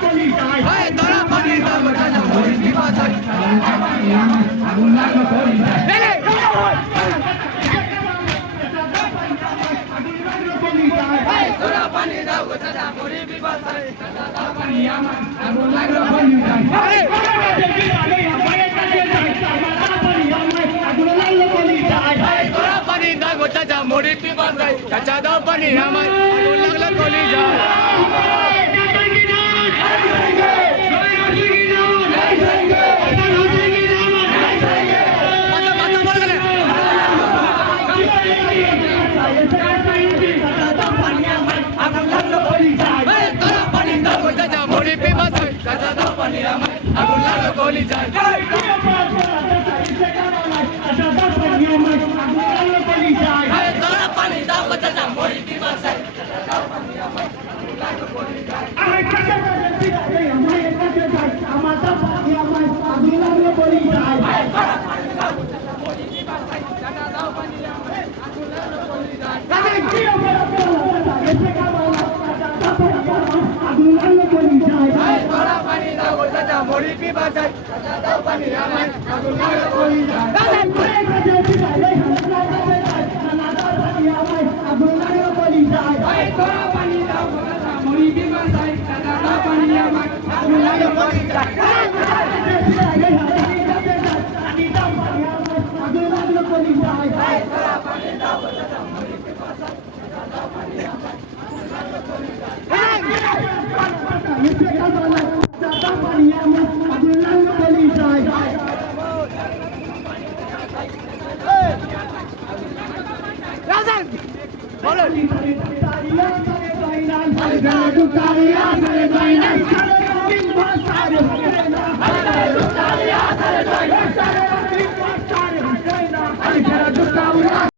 তোরা পানি দাও চাচা মরি পিপাসায় তোরা পানি দাও চাচা মরি পিপাসায় আগুন লাগলো তোরা পানি দাও চাচা মরি পিপাসায় চাচা দাও পানি আমার আগুন লাগলো কলি যায় মরি পিপাসায় চাচা দাও পানি আমার আগুন লাগলো কলি যায় তোরা পানি দাও চাচা মরি পিপাসায় চাচা দাও পানি আমার আগুন লাগলো কলি যায় মরি পিপাসায় চাচা দাও পানি আমার আগুন লাগলো কলি যায় তোরা পানি দাও চাচা মরি পিপাসায় চাচা দাও পানি আমার আগুন লাগলো কলি যায় তোরা পানি দাও চাচা মরি পিপাসায় চাচা দাও পানি আমার আগুন লাগলো কলি যায় বলো